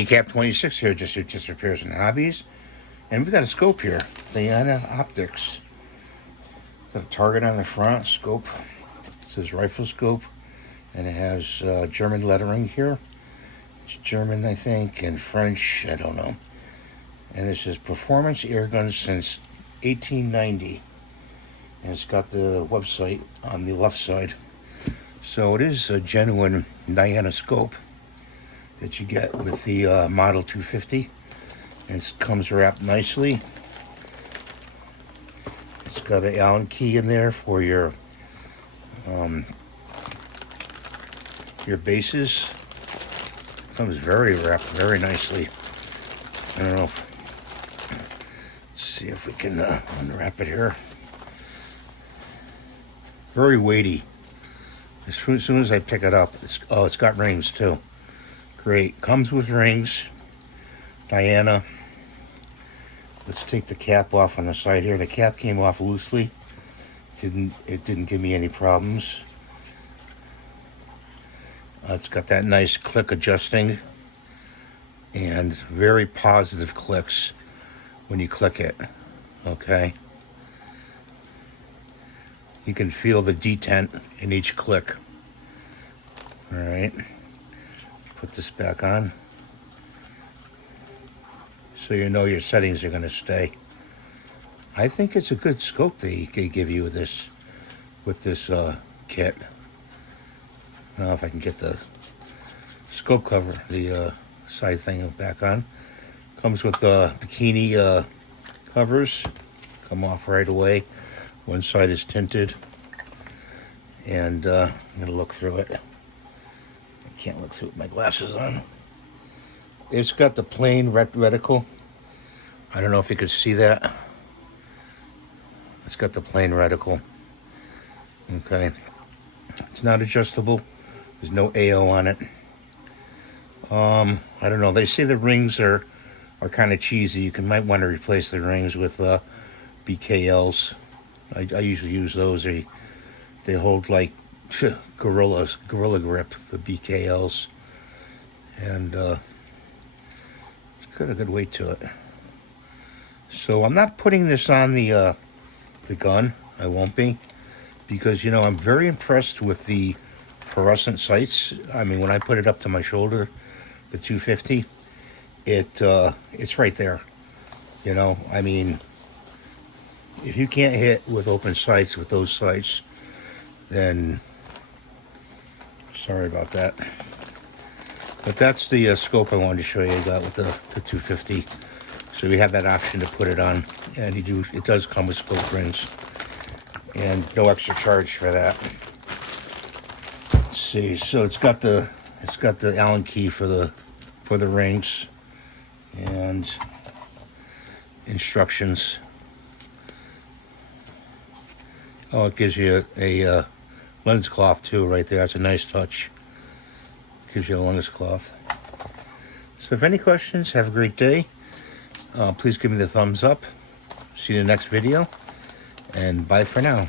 BCAP 26 here, just repairs and hobbies. And we've got a scope here, Diana Optics. Got a target on the front, scope. It says rifle scope, and it has German lettering here. It's German, I think, and French, I don't know. And it says performance air guns since 1890. And it's got the website on the left side. So it is a genuine Diana scope that you get with the Model 250. And it comes wrapped nicely. It's got an Allen key in there for your bases. Comes very wrapped very nicely. I don't know. Let's see if we can unwrap it here. Very weighty. As soon as I pick it up, it's got rings too. Great. Comes with rings. Diana. Let's take the cap off on the side here. The cap came off loosely. It didn't give me any problems. It's got that nice click adjusting and very positive clicks when you click it. Okay. You can feel the detent in each click. All right. Put this back on, so you know your settings are going to stay. I think it's a good scope they give you with this kit. Now if I can get the scope cover, the side thing back on. Comes with bikini covers. Come off right away. One side is tinted. And I'm going to look through it. I can't look through it with my glasses on. It's got the plain reticle. I don't know if you could see that. It's got the plain reticle. Okay. It's not adjustable. There's no AO on it. I don't know. They say the rings are kind of cheesy. You might want to replace the rings with BKLs. I usually use those. They hold like gorilla grip, the BKLs, and it's got a good weight to it. So I'm not putting this on the gun. I won't be, because I'm very impressed with the fluorescent sights. I mean, when I put it up to my shoulder, the 250, it's right there. I mean, if you can't hit with open sights with those sights, then sorry about that. But that's the scope I wanted to show you. I got with the 250. So we have that option to put it on, and it does come with scope rings, and no extra charge for that. Let's see. So it's got the Allen key for the rings, and instructions. Oh, it gives you a lens cloth too right there. That's a nice touch. Gives you a lens cloth. So if any questions, have a great day. Please give me the thumbs up. See you in the next video, and bye for now.